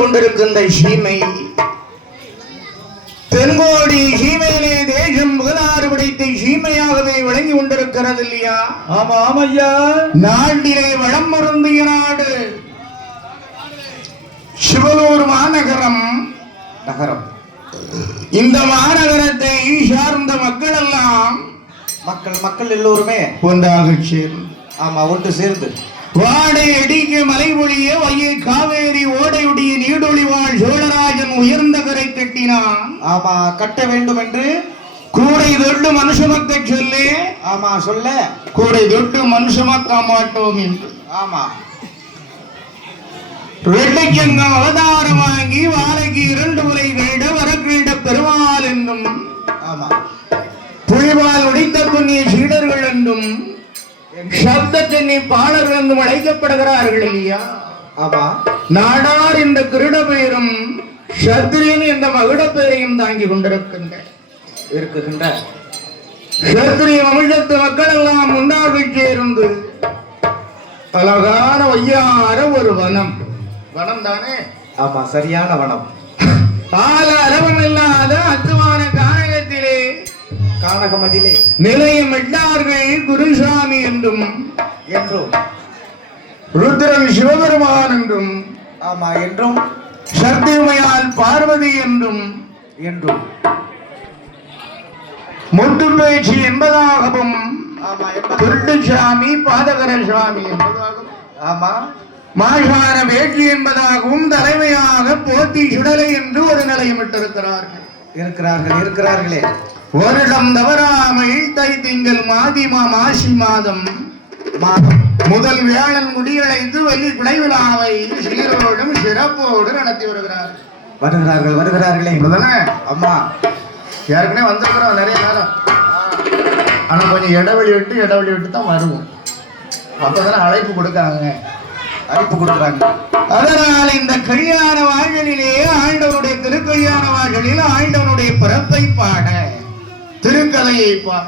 கொண்டிருக்கின்ற சீமை தென்கோடி சீமையிலே தேசம் முதலாறு படைத்த சீமையாகவே விளங்கி கொண்டிருக்கிறது இல்லையா? ஆமா ஆமையா. நாட்டிலே வளம் மருந்திய நாடு சிவலூர் மாநகரம். இந்த மாநகரத்தை சார்ந்த மக்கள் எல்லாம் மக்கள் எல்லோருமே ஒன்றாக சேர்ந்து ஒன்று சேர்ந்து வாடை அடிக்க மலை பொழிய வையை காவேரி ஓடையுடைய நீடொழிவாள் சோழராஜன் உயர்ந்த கரை கட்டினான். கட்ட வேண்டும் என்று கூடை தொட்டு மனுஷமக்க சொல்லு. சொல்ல கூடை தொட்டு மனுஷமக்க மாட்டோம் என்று. வெள்ளைச்சங்கம் அவதாரம் வாங்கி வாழைக்கு 2 முறை கிட வரக்கிட பெருமாள் என்றும் புலிவால் உடைத்த புண்ணிய சீடர்கள் என்றும் சப்தத்தின் பாடர்கள் என்றும் அழைக்கப்படுகிறார்கள் இல்லையா? நாடார் என்ற கிருட பெயரும் சத்ரியன் என்ற மகுட பெயரையும் தாங்கி கொண்டிருக்கின்ற சத்ரிய வம்சத்து மக்கள் எல்லாம் ஒன்றாக சேர்ந்து அழகான ஒய்யார ஒரு வனம் தானே? சரியான வனம். அரவம் இல்லாத அத்துமான கானகமதிலே நிலையம் இட்டார்கள் குருசாமி என்றும் ருத்ரன் சிவபெருமான் என்றும் சக்திமையால் பார்வதி என்றும் முட்டு பேச்சு என்பதாகவும் திருட்டு சாமி பாதகர சுவாமி என்பதாகவும் மாஷான வேட்சி என்பதாகவும் தலைமையாக போத்தி சுடலை என்று ஒரு நிலையமிட்டிருக்கிறார்கள். இருக்கிறார்களே. வருடம் தவறாமல் தை திங்கள் மாசி மாதம் முதல் வியாழன் முடியழைத்து வெள்ளி குடைவிழாவை சீரோடும் சிறப்போடு நடத்தி வருகிறார்களே. அம்மா ஏற்கனவே வந்திருக்கிறோம் நிறைய நேரம். ஆனா கொஞ்சம் இடைவெளி விட்டு தான் வருவோம். அப்பதான் அழைப்பு கொடுக்குறாங்க. அதனால் இந்த கல்யாண வாழலிலே ஆண்டவனுடைய திருக்கல்யாண வாழலில் ஆண்டவனுடைய பிறப்பை பாட திருக்கதையை பாட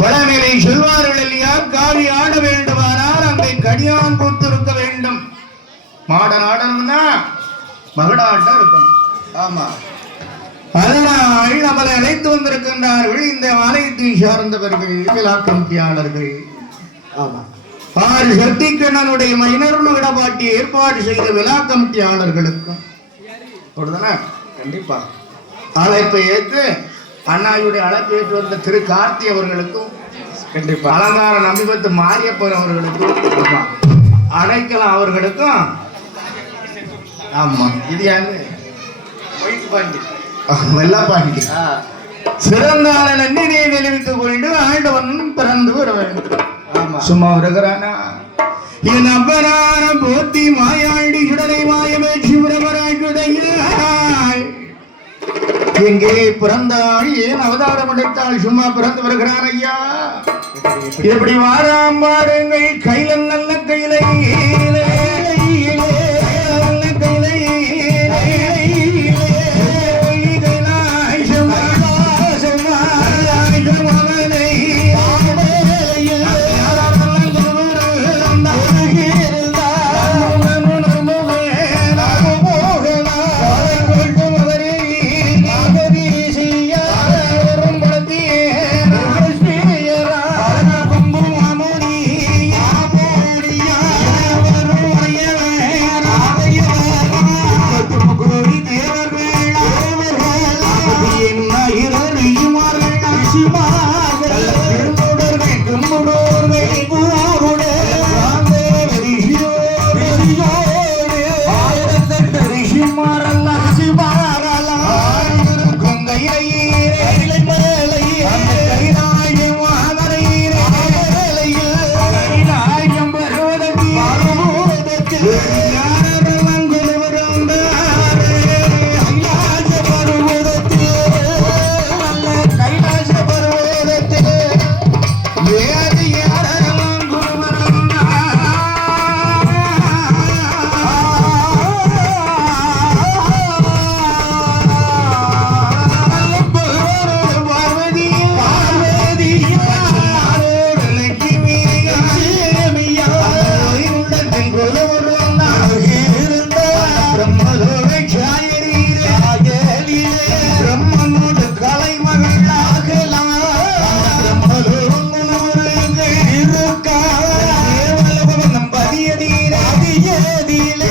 பழநிலை சொல்வார்கள் இல்லையா? காவி ஆட வேண்டுமானால் அங்கே கடியான் கூத்திருக்க வேண்டும். மாடன் ஆடணும்னா மகடாட்டம் இருக்கணும். அதனால் நம்மளை அழைத்து வந்திருக்கின்றார்கள் இந்த ஆலயத்தை சார்ந்தவர்கள் விழா கமிட்டியாளர்கள். 6 சக்திக்கண்ணனுடைய மைனருள் இடபாட்டி ஏற்பாடு செய்த விழா கமிட்டியாளர்களுக்கும் கண்டிப்பா அழைப்பை ஏற்று அண்ணாயுடைய அழைப்பை ஏற்று வந்த திரு கார்த்தி அவர்களுக்கும் கண்டிப்பா அலங்கார நம்பிபத்து மாரியப்பன் அவர்களுக்கும் அடைக்கலம் அவர்களுக்கும் இது யாரு வெள்ளப்பாண்டி சிறந்தான நன்றியை தெரிவித்துக் கொண்டு ஆண்டவன் பிறந்து வர வேண்டும். சும்மா வருகிறானா? என் அப்பரான போத்தி மாயாண்டி சுடலை மாயமே சிவரமராஜுடையாய் எங்கே பிறந்தாள்? ஏன் அவதாரம் எடுத்தாள்? சும்மா பிறந்து வருகிறான் ஐயா. எப்படி வாராம் பாருங்கள் கையில நல்ல கையிலை மடியிலே